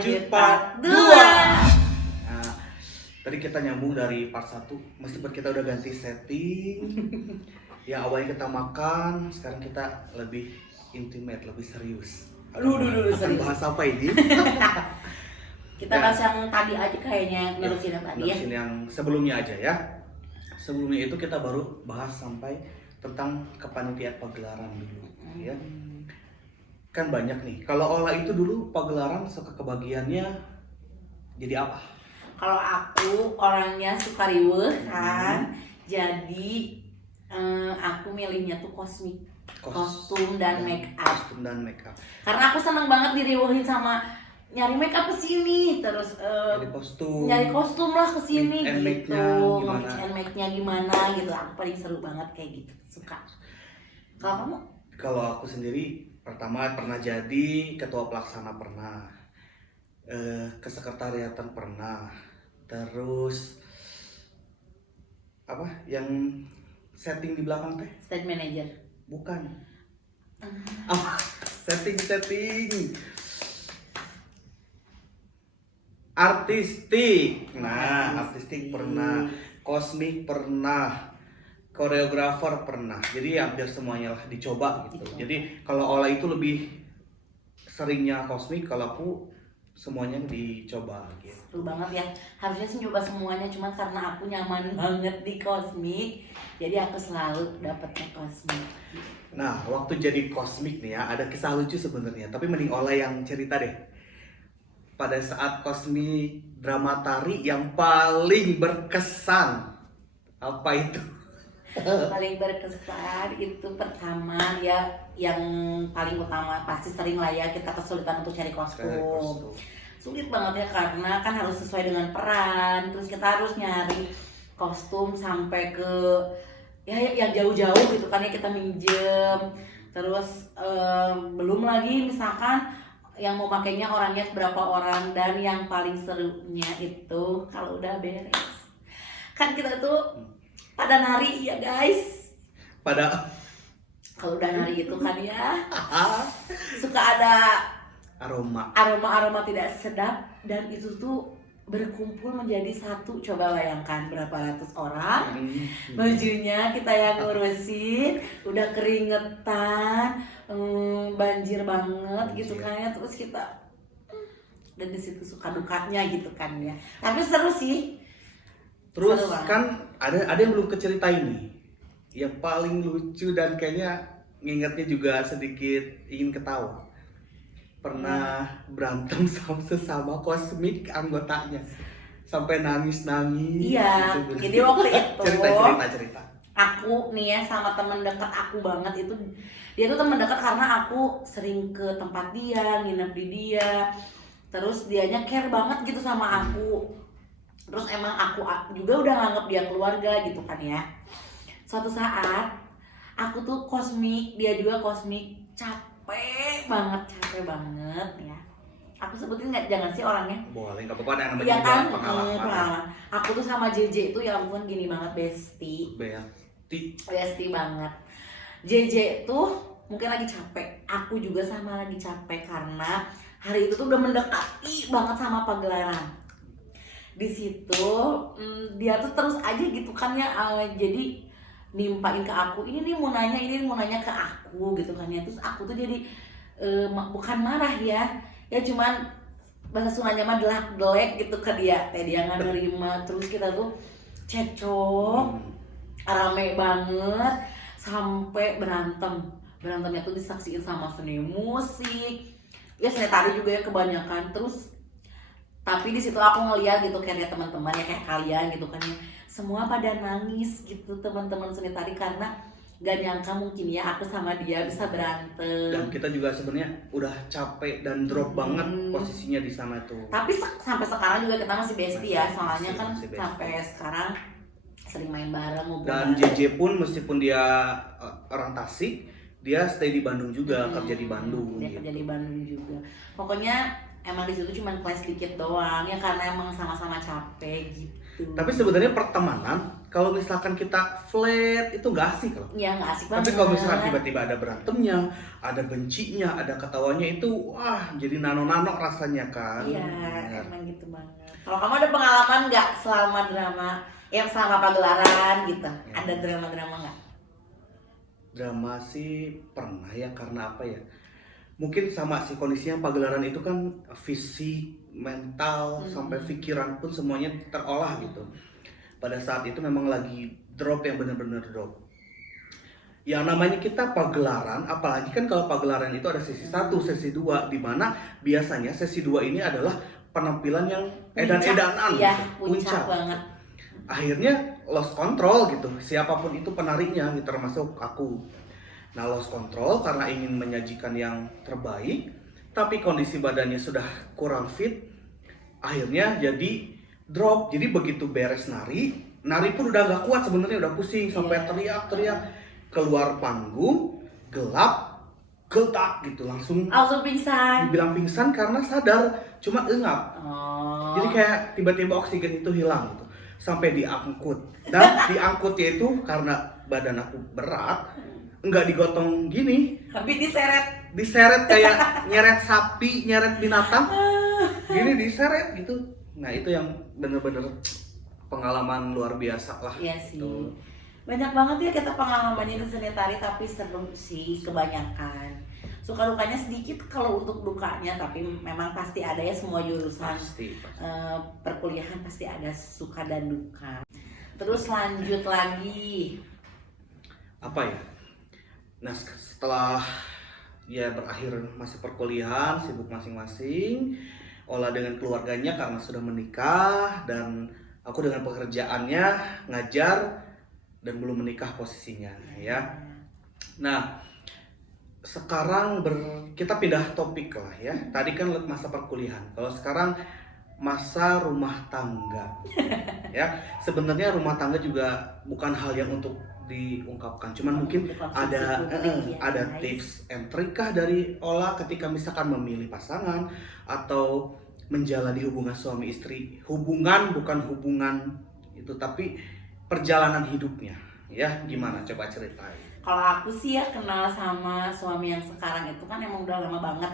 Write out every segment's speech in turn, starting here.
lanjut part 2. Nah, tadi kita nyambung dari part 1. Meskipun kita udah ganti setting. Ya awalnya kita makan, sekarang kita lebih intimate, lebih serius. Aduh, Akan bahas apa ini? Kita bahas yang tadi aja kayaknya, nerusin yang tadi ya. Nerusin yang sebelumnya aja ya. Sebelumnya itu kita baru bahas sampai tentang kepanitiaan pagelaran dulu ya. Kan banyak nih. Kalau Ola itu dulu pagelaran suka kebagiannya jadi apa? Kalau aku orangnya suka riweuh kan. Jadi aku milihnya tuh kostum dan make up. Kostum dan make up. Karena aku seneng banget diriweuhin sama nyari make up kesini, terus nyari kostum lah kesini gitu, mix and make-nya gimana gitu. Aku paling seru banget kayak gitu, suka. Kalau kamu? Kalau aku sendiri pertama pernah jadi ketua pelaksana, pernah kesekretariatan pernah, terus apa yang setting di belakang teh? Stage manager. Bukan. Setting artistik. Nah, artistik pernah, kosmik pernah, koreografer pernah. Jadi hampir semuanya lah dicoba gitu. Jadi kalau Ola itu lebih seringnya kosmik, kalau aku semuanya dicoba gitu. Seru banget ya. Harusnya sih coba semuanya, cuma karena aku nyaman banget di kosmik, jadi aku selalu dapetnya kosmik. Nah, waktu jadi kosmik nih ya, ada kisah lucu sebenarnya. Tapi mending Ola yang cerita deh. Pada saat kosmik drama tari yang paling berkesan, apa itu? Paling berkesan itu pertama ya, yang paling utama pasti sering lah ya kita kesulitan untuk cari kostum. Sulit banget ya, karena kan harus sesuai dengan peran, terus kita harus nyari kostum sampai ke ya yang jauh-jauh gitu kan ya, kita minjem. Terus belum lagi misalkan yang mau pakainya orangnya berapa orang, dan yang paling serunya itu kalau udah beres kan kita tuh pada nari ya guys. Kalau udah nari itu kan ya suka ada aroma tidak sedap, dan itu tuh berkumpul menjadi satu. Coba bayangkan berapa ratus orang, bajunya kita yang ngurusin, udah keringetan, banjir banget gitu kan ya, terus kita dan di situ suka dukanya gitu kan ya. Tapi seru sih. Terus kan ada yang belum keceritain nih, yang paling lucu dan kayaknya ngingetnya juga sedikit ingin ketawa. Pernah berantem sama sesama kosmik anggotanya sampai nangis. Iya, gitu. jadi waktu itu cerita. Aku nih ya sama teman dekat aku banget itu, dia tuh teman dekat karena aku sering ke tempat dia, nginep di dia, terus dianya care banget gitu sama aku. Terus emang aku juga udah nganggep dia keluarga gitu kan ya. Suatu saat aku tuh kosmik, dia juga kosmik, capek banget ya. Aku sebutin nggak, jangan sih orangnya. Boleh, nggak apa-apa, yang namanya ya kan? pengalaman. Aku tuh sama JJ itu ya ampun gini banget, bestie banget. JJ tuh mungkin lagi capek, aku juga sama lagi capek karena hari itu tuh udah mendekati banget sama pagelaran. Di situ dia tuh terus aja gitu kan ya, jadi nimpain ke aku, ini mau nanya ke aku gitu kan ya. Terus aku tuh jadi bukan marah ya cuman bahasa Sundanya mah delak-delek gitu ke dia, dia nggak nerima. Terus kita tuh cekcok, rame banget sampai berantemnya tuh disaksiin sama seni musik ya, seni tari juga ya kebanyakan. Terus tapi di situ aku ngeliat gitu kayak teman-teman ya kayak kalian gitu kan ya, semua pada nangis gitu teman-teman seni tari, karena gak nyangka mungkin ya aku sama dia bisa berantem. Dan kita juga sebenarnya udah capek dan drop banget posisinya di sana tuh. Tapi sampai sekarang juga kita masih bestie ya, soalnya kan sampai sekarang sering main bareng, ngobrol. Dan JJ pun meskipun dia orang Tasik, dia stay di Bandung juga, kerja di Bandung. Dia kerja di Bandung juga. Pokoknya emang di situ cuma kelas dikit doang ya, karena emang sama-sama capek gitu. Tapi sebenarnya pertemanan kalau misalkan kita flat itu nggak asik loh. Ya nggak asik Tapi banget. kalau misalkan tiba-tiba ada berantemnya, ada bencinya, ada ketawanya itu wah jadi nano-nano rasanya kan. Iya, emang gitu banget. Kalau kamu ada pengalaman nggak selama drama, yang selama pagelaran gitu? Ya. Ada drama-drama nggak? Drama sih pernah ya, karena apa ya? Mungkin sama sih kondisinya pagelaran itu kan fisik, mental, sampai pikiran pun semuanya terolah gitu. Pada saat itu memang lagi drop yang benar-benar drop. Yang namanya kita pagelaran, apalagi kan kalau pagelaran itu ada sesi 1, sesi 2, di mana biasanya sesi 2 ini adalah penampilan yang edan-edanan, Iya, gitu, puncak banget. Akhirnya lost control gitu, siapapun itu penarinya, gitu, termasuk aku. Nah, lost control karena ingin menyajikan yang terbaik, tapi kondisi badannya sudah kurang fit, akhirnya jadi drop. Jadi begitu beres nari pun udah gak kuat sebenarnya, udah pusing sampai teriak-teriak, keluar panggung, gelap, geletak gitu, langsung pingsan. dibilang pingsan karena sadar, cuma engap. Oh. Jadi kayak tiba-tiba oksigen itu hilang gitu. Sampai diangkut. Dan diangkutnya itu karena badan aku berat, nggak digotong gini, Tapi diseret. diseret kayak nyeret sapi, nyeret binatang, gini diseret gitu. Nah itu yang bener-bener pengalaman luar biasa lah. Iya sih. Tuh. Banyak banget ya kita pengalamannya di seni tari, tapi seru sih kebanyakan. Suka dukanya sedikit kalau untuk dukanya, tapi memang pasti ada ya, semua jurusan Pasti. perkuliahan pasti ada suka dan duka. Terus lanjut lagi. Apa ya? Nah setelah ya berakhir masa perkuliahan, sibuk masing-masing, Ola dengan keluarganya karena sudah menikah, dan aku dengan pekerjaannya ngajar dan belum menikah posisinya ya. Nah sekarang kita pindah topik lah ya. Tadi kan masa perkuliahan, kalau sekarang masa rumah tangga. Ya sebenarnya rumah tangga juga bukan hal yang untuk diungkapkan, cuman mungkin ada tips and trik kah dari Ola ketika misalkan memilih pasangan atau menjalani hubungan suami istri, hubungan bukan hubungan itu tapi perjalanan hidupnya ya, gimana, coba ceritain. Kalau aku sih ya kenal sama suami yang sekarang itu kan emang udah lama banget.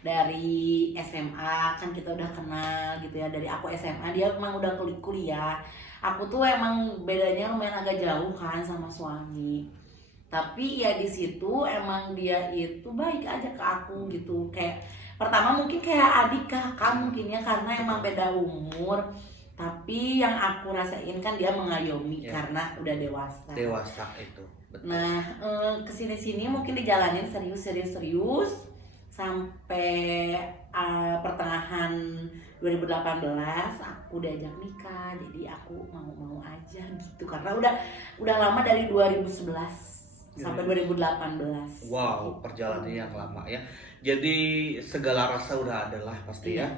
Dari SMA kan kita udah kenal gitu ya, dari aku SMA dia emang udah kuliah. Aku tuh emang bedanya lumayan agak jauh kan sama suami, tapi ya di situ emang dia itu baik aja ke aku gitu. Kayak pertama mungkin kayak adik kakak mungkin ya, karena emang beda umur, tapi yang aku rasain kan dia mengayomi ya, karena udah dewasa itu betul. Nah kesini-sini mungkin dijalanin serius sampai pertengahan 2018 aku diajak nikah. Jadi aku mau aja gitu, karena udah lama dari 2011 sampai 2018. Wow, perjalanannya yang lama ya. Jadi segala rasa udah ada lah pasti ya.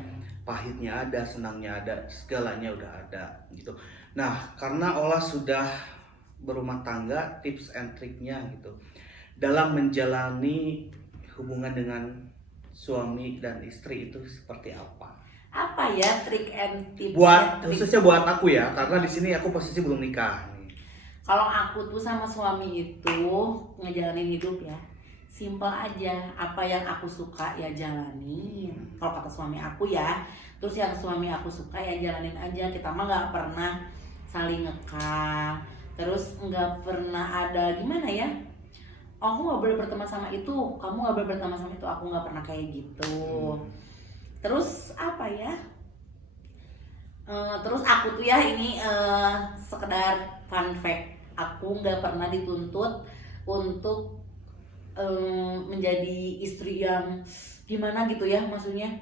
Pahitnya ada, senangnya ada, segalanya udah ada gitu. Nah, karena Ola sudah berumah tangga, tips and triknya gitu dalam menjalani hubungan dengan suami dan istri itu seperti apa? Apa ya trik and tips? Khususnya buat aku ya, karena di sini aku posisi belum nikah nih. Kalau aku tuh sama suami itu ngejalanin hidup ya simple aja, apa yang aku suka ya jalanin. Kalau kata suami aku ya, terus yang suami aku suka ya jalanin aja. Kita mah nggak pernah saling ngekang, terus nggak pernah ada gimana ya, aku nggak boleh berteman sama itu, kamu nggak boleh berteman sama itu, aku nggak pernah kayak gitu. Terus apa ya, terus aku tuh ya ini sekedar fun fact, aku nggak pernah dituntut untuk menjadi istri yang gimana gitu ya, maksudnya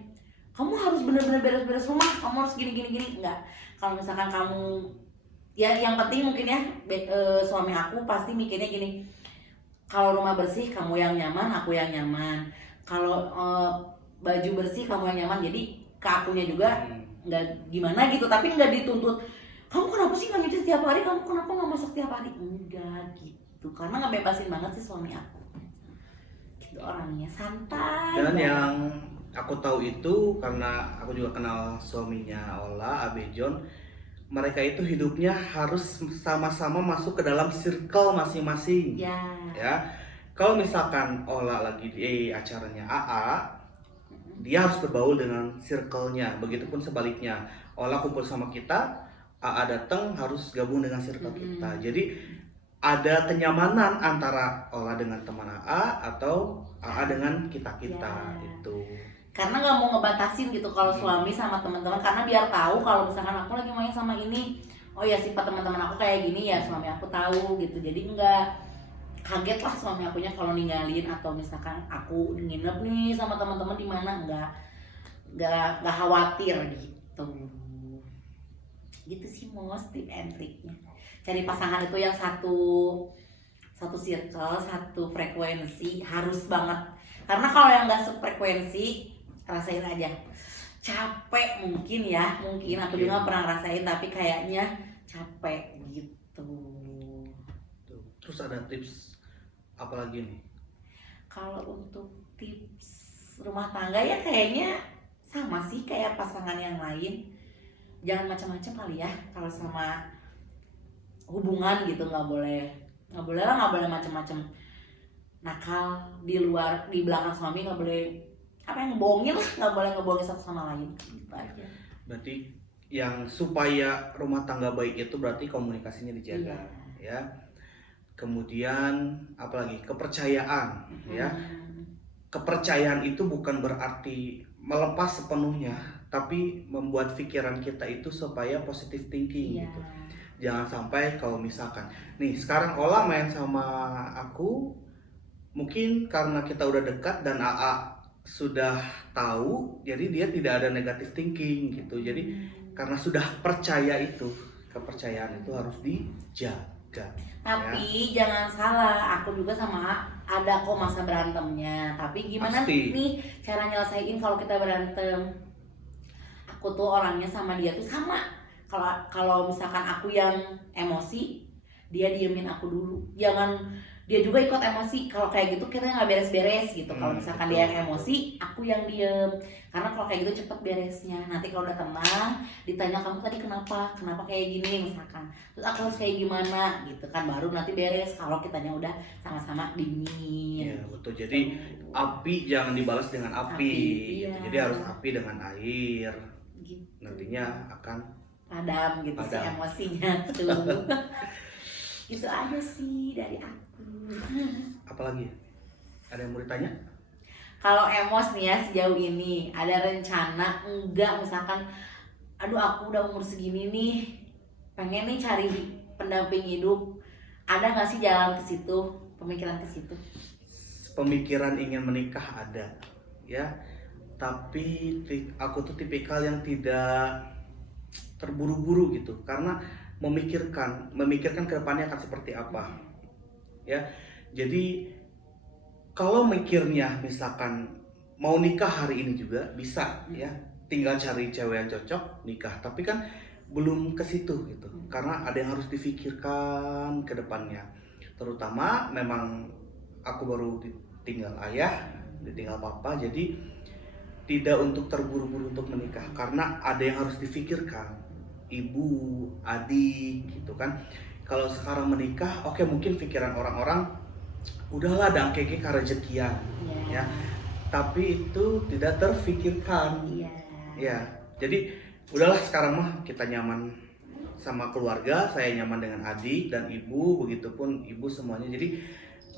kamu harus benar-benar beres-beres rumah, kamu harus gini enggak. Kalau misalkan kamu ya yang penting mungkin ya suami aku pasti mikirnya gini, kalau rumah bersih kamu yang nyaman, aku yang nyaman. Kalau baju bersih kamu yang nyaman. Jadi ke akunya juga nggak gimana gitu, tapi nggak dituntut kamu kenapa sih nggak nyuci setiap hari, kamu kenapa nggak masak setiap hari, enggak gitu. Karena ngebebasin banget sih suami aku gitu, orangnya santai. Dan yang aku tahu itu karena aku juga kenal suaminya Ola, Abe John. mereka itu hidupnya harus sama-sama masuk ke dalam circle masing-masing. Ya. Kalau misalkan Ola lagi di acaranya AA, dia harus berbaur dengan circle-nya. Begitupun sebaliknya, Ola kumpul sama kita, AA datang harus gabung dengan circle kita. Jadi ada kenyamanan antara Ola dengan teman AA atau AA dengan kita-kita itu. Karena nggak mau ngebatasin gitu kalau suami sama teman-teman, karena biar tahu kalau misalkan aku lagi main sama ini, oh ya sifat teman-teman aku kayak gini ya, suami aku tahu gitu. Jadi nggak kaget lah suami akunya kalau ninggalin, atau misalkan aku nginep nih sama teman-teman di mana, nggak khawatir gitu. Gitu sih Mos, tip and triknya. Cari pasangan itu yang satu circle, satu frekuensi, harus banget. Karena kalau yang nggak sefrekuensi, rasain aja capek mungkin aku juga pernah ngerasain, tapi kayaknya capek gitu. Terus ada tips apa lagi nih? Kalau untuk tips rumah tangga ya kayaknya sama sih kayak pasangan yang lain, jangan macam-macam kali ya. Kalau sama hubungan gitu nggak boleh macam-macam. Nakal di belakang suami nggak boleh, ngebohongin lah, nggak boleh ngebohongin satu sama lain gitu aja. Berarti yang supaya rumah tangga baik itu berarti komunikasinya dijaga. Ya. Kemudian apalagi kepercayaan. Ya, kepercayaan itu bukan berarti melepas sepenuhnya, tapi membuat pikiran kita itu supaya positive thinking gitu. Jangan sampai kalau misalkan nih sekarang Ola main sama aku, mungkin karena kita udah dekat dan AA sudah tahu, jadi dia tidak ada negative thinking gitu. Jadi karena sudah percaya, itu kepercayaan itu harus dijaga. Tapi jangan salah, aku juga sama ada kok masa berantemnya. Tapi gimana nih cara nyelesain kalau kita berantem? Aku tuh orangnya sama dia tuh sama. Kalau misalkan aku yang emosi, dia diemin aku dulu. Jangan dia juga ikut emosi. Kalau kayak gitu kita nggak beres-beres gitu. Kalau misalkan dia yang emosi, aku yang diem. Karena kalau kayak gitu cepet beresnya. Nanti kalau udah tenang, ditanya kamu tadi kenapa kayak gini misalkan. Terus aku harus kayak gimana gitu kan, baru nanti beres. Kalau kitanya udah sama-sama dingin. Iya betul. Jadi api jangan dibalas dengan api. Gitu. Jadi harus api dengan air. Gitu. Nantinya akan padam gitu sih emosinya tuh. Gitu aja sih dari aku. Apalagi? Ada yang mau ditanya? Kalau Emos nih ya sejauh ini ada rencana enggak, misalkan aduh aku udah umur segini nih pengen nih cari pendamping hidup, ada nggak sih jalan ke situ, pemikiran ke situ? Pemikiran ingin menikah ada ya, tapi aku tuh tipikal yang tidak terburu-buru gitu, karena memikirkan ke depannya akan seperti apa ya. Jadi kalau mikirnya misalkan mau nikah hari ini juga bisa ya, tinggal cari cewek yang cocok nikah, tapi kan belum ke situ gitu, karena ada yang harus difikirkan ke depannya. Terutama memang aku baru ditinggal ayah, ditinggal papa, jadi tidak untuk terburu-buru untuk menikah, karena ada yang harus difikirkan, ibu, adik gitu kan. Kalau sekarang menikah, oke, mungkin pikiran orang-orang udahlah dangkeke karejekian ya, tapi itu tidak terfikirkan ya. Jadi udahlah sekarang mah kita nyaman sama keluarga, saya nyaman dengan adik dan ibu, begitupun ibu semuanya. Jadi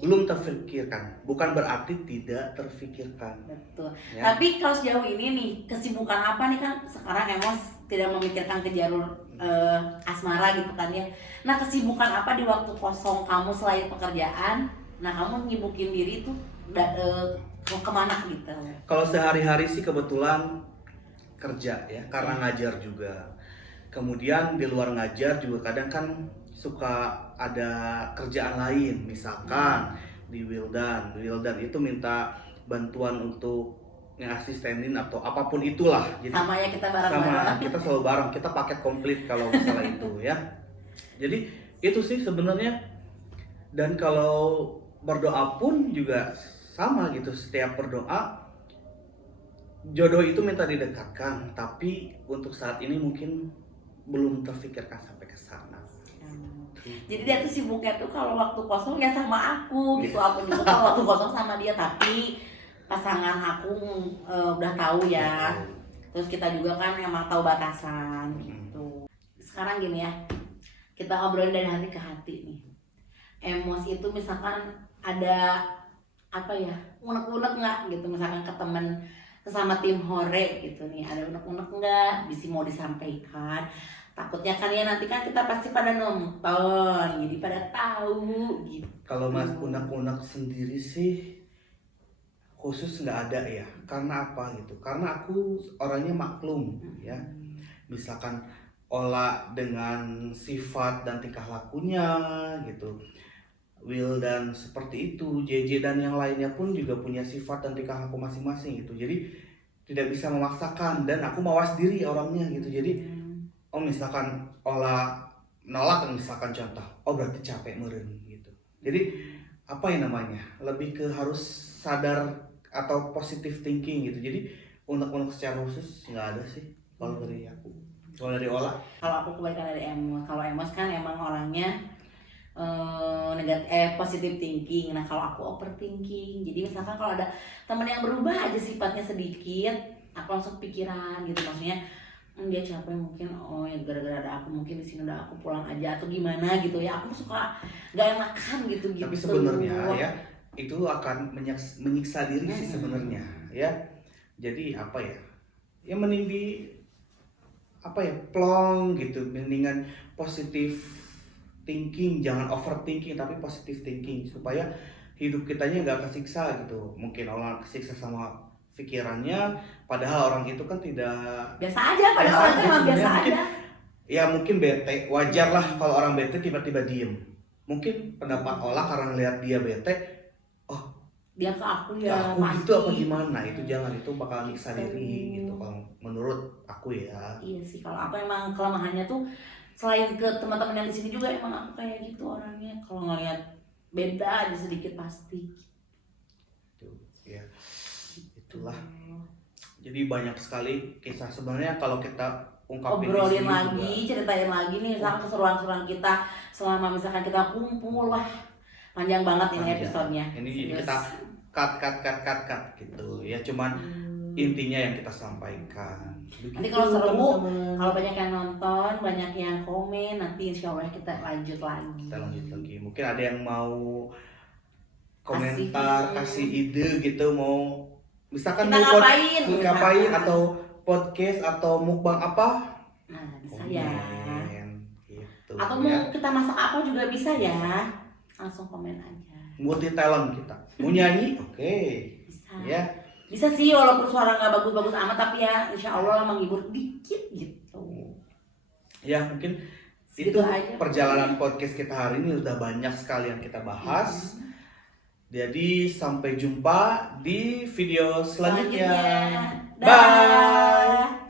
belum terfikirkan, bukan berarti tidak terfikirkan. Betul. Ya. Tapi kalau sejauh ini nih, kesibukan apa nih, kan sekarang Emos tidak memikirkan ke jalur asmara gitu kan ya. Nah, kesibukan apa di waktu kosong kamu selain pekerjaan? Nah, kamu nyibukin diri tuh kemana gitu? Kalau sehari-hari sih kebetulan kerja ya, karena ngajar juga. Kemudian di luar ngajar juga kadang kan suka ada kerjaan lain, misalkan di Wildan itu minta bantuan untuk ngasistenin atau apapun itulah. Jadi sama ya, kita bareng-bareng. Kita selalu bareng, kita paket komplit kalau masalah itu ya. Jadi itu sih sebenarnya. Dan kalau berdoa pun juga sama gitu, setiap berdoa jodoh itu minta didekatkan, tapi untuk saat ini mungkin belum terfikirkan sampai ke sana. Jadi dia tuh sibuknya tuh kalau waktu kosong ya sama aku gitu, aku juga kalau waktu kosong sama dia, tapi pasangan aku udah tahu ya. Terus kita juga kan emang tahu batasan gitu. Sekarang gini ya, kita ngobrolin dari hati ke hati nih. Emosi itu misalkan ada apa ya, unek-unek nggak gitu, misalkan ke temen sesama tim hore gitu nih, ada unek-unek nggak bisa mau disampaikan. Takutnya kan ya nanti kan kita pasti pada nonton, jadi pada tahu gitu. Kalau mas unek-unek sendiri sih khusus nggak ada ya, karena apa gitu, karena aku orangnya maklum ya, misalkan Ola dengan sifat dan tingkah lakunya gitu, Wildan seperti itu, JJ dan yang lainnya pun juga punya sifat dan tingkah laku masing-masing gitu, jadi tidak bisa memaksakan, dan aku mawas diri orangnya gitu. Jadi oh misalkan Ola nolak, misalkan contoh, oh berarti capek meren gitu. Jadi apa yang namanya, lebih ke harus sadar atau positive thinking gitu. Jadi unek-unek secara khusus nggak ada sih kalau dari aku. Kalau dari Ola? Kalau aku kebaikan dari Emos. Kalau Emos kan emang orangnya positive thinking. Nah kalau aku overthinking. Jadi misalkan kalau ada teman yang berubah aja sifatnya sedikit, aku langsung pikiran gitu, maksudnya dia capek mungkin, oh ya gara-gara ada aku, mungkin di sini udah aku pulang aja atau gimana gitu ya. Aku suka nggak enakan gitu. Tapi sebenarnya ya itu akan menyiksa diri sih sebenarnya ya. Jadi apa ya? Ya mending di apa ya, plong gitu, mendingan positive thinking, jangan overthinking tapi positive thinking, supaya hidup kitanya nggak kesiksa gitu. Mungkin orang kesiksa sama pikirannya, padahal orang itu kan tidak biasa aja, padahal orang itu emang biasa mungkin, aja. Ya mungkin bete, wajar lah kalau orang bete tiba-tiba diem. Mungkin pendapat Ola karena lihat dia bete, oh dia ke aku ya aku pasti gitu apa gimana, itu jangan, itu bakal nyiksa diri gitu kalau menurut aku ya. Iya sih, kalau aku emang kelemahannya tuh selain ke teman-teman yang di sini juga emang aku kayak gitu orangnya, kalau ngelihat beda aja sedikit pasti. Itu ya, itulah. Jadi banyak sekali kisah sebenarnya kalau kita ungkapin obrolin lagi, ceritain lagi nih misalkan keseruan-keseruan kita selama misalkan kita kumpul, wah panjang banget ini episodenya. Ini kita cut gitu ya, cuman intinya yang kita sampaikan. Nanti kalau seru, kalau banyak yang nonton, banyak yang komen, nanti insya Allah kita lanjut lagi. Mungkin ada yang mau komentar, kasih ide gitu, mau misalkan kita mau ngapain atau podcast atau mukbang apa, nah bisa ya gitu, atau ya. mau kita masak apa juga bisa ya, langsung komen aja. Multi talent kita, mau nyanyi oke. Bisa ya, bisa sih walaupun suara nggak bagus-bagus amat, tapi ya insya Allah menghibur dikit gitu ya. Mungkin itu aja perjalanan podcast kita hari ini, udah banyak sekali yang kita bahas. Jadi sampai jumpa di video selanjutnya. Bye.